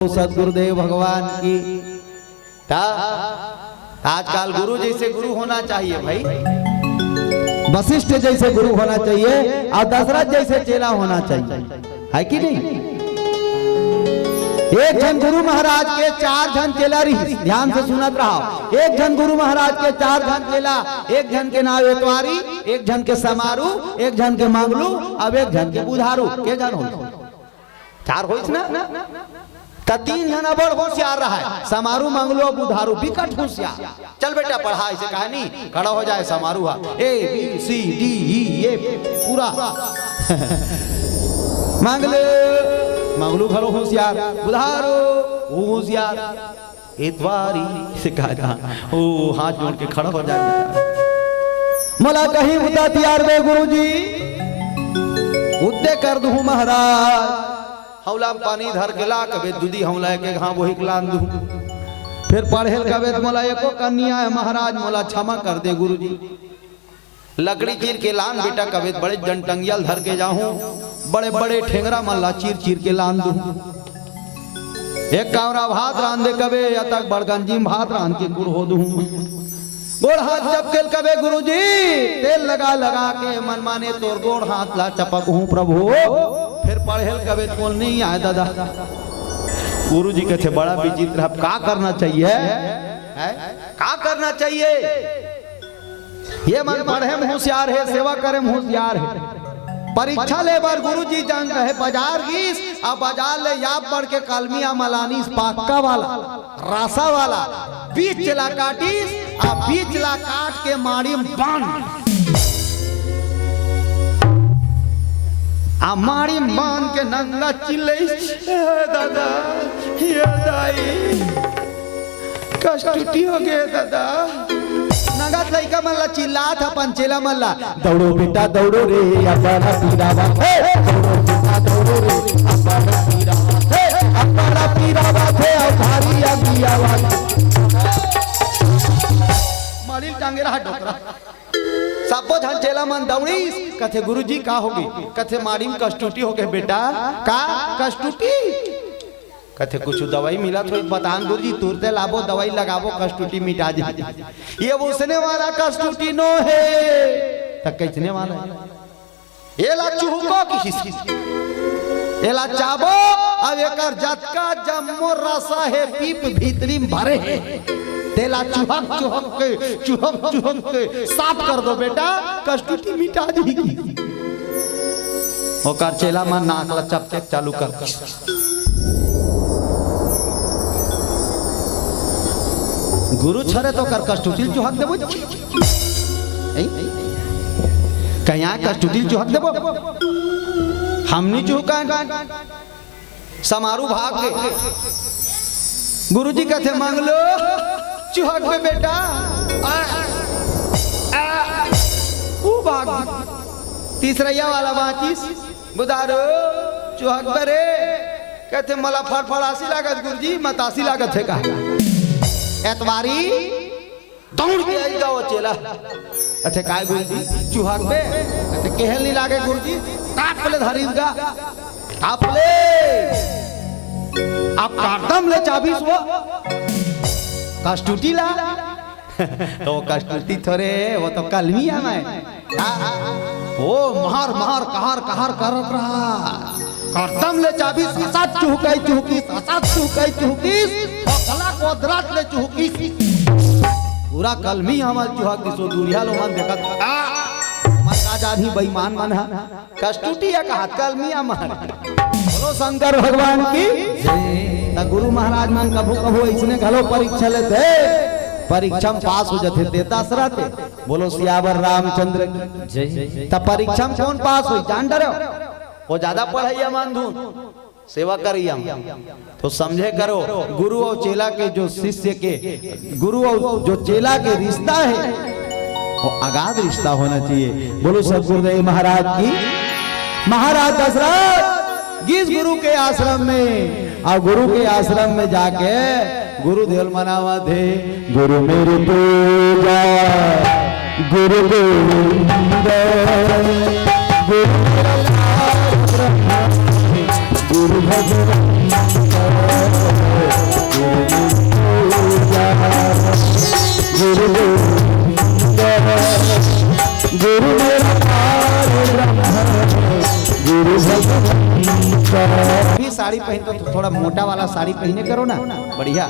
सदगुरुदेव भगवान की। आजकल गुरु जैसे गुरु होना चाहिए भाई, वशिष्ठ जैसे गुरु होना चाहिए और दशरथ जैसे चेला होना चाहिए, है कि नहीं। एक जन गुरु महाराज के 4 जन चेला रही, ध्यान से सुनत रहा। एक जन गुरु महाराज के 4 जन चेला, एक जन के नाम एतवारी, एक जन के समारू, एक जन के मंगलू, अब एक जन के बुधारू। के जन हो 4 हो ना, 3 जना बड़ होशियार रहा है, समारू मंगलो बुधारू बिकट होशियार। चल बेटा पढ़ा इसे कहानी, खड़ा हो जाए Samaru A B C D E F पूरा मंगलू घरो होशियार, बुधारू होशियार, इतवारी से कहा ओ हाथ जोड़ के खड़ा हो जाए। मोला कहीं मुद्दा तैयार दे गुरुजी, उद्दे कर दूं महाराज। हौला पानी धर के ला कबे दूधी हौला के घाव वही लान दूं। फिर पढ़ेल कबे मोला एको कन्या है महाराज, मोला क्षमा कर दे गुरुजी। लकड़ी चीर के लान बेटा कबे बड़े जंटंगियल धर के जाऊं, बड़े बड़े ठेंगरा मल्ला चीर चीर के लान दूं। एक कावरा भात रान दे कबे या तक बड़गंजी भात रान के गुड़ हो दूं। गोड़ हाथ चपकेल कबे गुरुजी, तेल लगा लगा के मन माने तोर गोड़ हाथ ला चपक हूं प्रभु। फिर पढ़ेल कबे बोल नहीं आए दादा। गुरुजी कहते बड़ा विचित्र, अब का करना चाहिए, का करना चाहिए। ये मन पढ़े में होशियार है, सेवा करे में होशियार है। परीक्षा ले बार गुरुजी जान रहे बाजार गीस, अब बाजार ले याब पढ़ के कलमिया मलानी पाक्का वाला रासा वाला बीच चला काटीस, अब बीच ला काट के मारी बांध, मारी मान के नंगा चिल्ले दादा ये दाई कष्टुटी हो गए दादा। नगद लइका मल्ला चिल्ला था पंचेला मल्ला, दौड़ो बेटा दौड़ो रे अपना पीरावा, दौड़ो बेटा दौड़ो रे अपना पीरावा, अपना पीरावा थे भारी अगियावा। मालिल टांगे रहा डोकरा सबो धन चेला मन दौड़ी। कथे गुरुजी का होगी, कथे मारी में कष्टुटी हो गए बेटा। का कष्टुटी, कथे कुछ दवाई मिला तो बतान गुरुजी, तुरते लाबो दवाई लगाबो कष्टुटी मिटा जाए। ये उसने वाला कष्टुटी नो है तक कैसने वाला है। ये ला चुहको किसी ये ला चाबो, अब एकर जतका जम्मो रसा है पीप भीतरी में भरे है, तेला चुहक चुहक के साफ कर दो बेटा, कष्टुटी मिटा देगी। ओकर चेला मन नाक ला चपचक चालू कर, गुरु छरे तो कर कष्टुटी चुहक देबो, कहिया कष्टुटी चुहक देबो, हमनी चुहका समारू भाग के। गुरुजी कहते मांग लो चुहक में बेटा, भाग तीसरैया वाला बाचिस बुधारो चुहक बरे। कहते मला फड़फड़ासी लागत गुरुजी, मतासी लागत है का। एतवारी दौड़ के आई जाओ चेला, अच्छा काय गुरुजी चुहक में, अच्छा केहल नहीं लागे गुरुजी, ताप ले धरीगा ताप ले, आप काटम ले चाबी सो कष्टुटी ला तो कष्टुटी थोड़े वो तो कलमिया में ओ मार मार कहार कहार करत रहा। काटम ले चाबी साथ चुहकाई चुहकी, साथ चुहकाई चुहकी, कला को दरात ले चुहकी, पूरा कलमी हमार चुहक दिसो। दुनिया लो मन देखत मन का जानी बेईमान मन है, कष्टुटी या हाथ कलमिया मन। बोलो शंकर भगवान की जय। गुरु महाराज मन कभू कभू इसने घलो परीक्षा लेते, परीक्षा में पास हो जाते देता सराते। बोलो सियावर रामचंद्र जय। तब परीक्षा में कौन पास हुई जान डरो, वो ज्यादा पढ़ाइया मान धून सेवा करिया तो समझे करो। गुरु और चेला के जो शिष्य के, गुरु और जो चेला के रिश्ता है वो अगाध रिश्ता होना चाहिए। बोलो सदगुरुदेव महाराज की। महाराज दशरथ जिस गुरु के आश्रम में, और गुरु के आश्रम में जाके गुरुदेव मनावा थे, गुरु मेरी पूजा गुरु गोविंद, गुरु भगवान गुरु मेरा पार ब्रह्म गुरु भगवंता। भी साड़ी पहन तो थोड़ा मोटा वाला साड़ी पहने करो ना, बढ़िया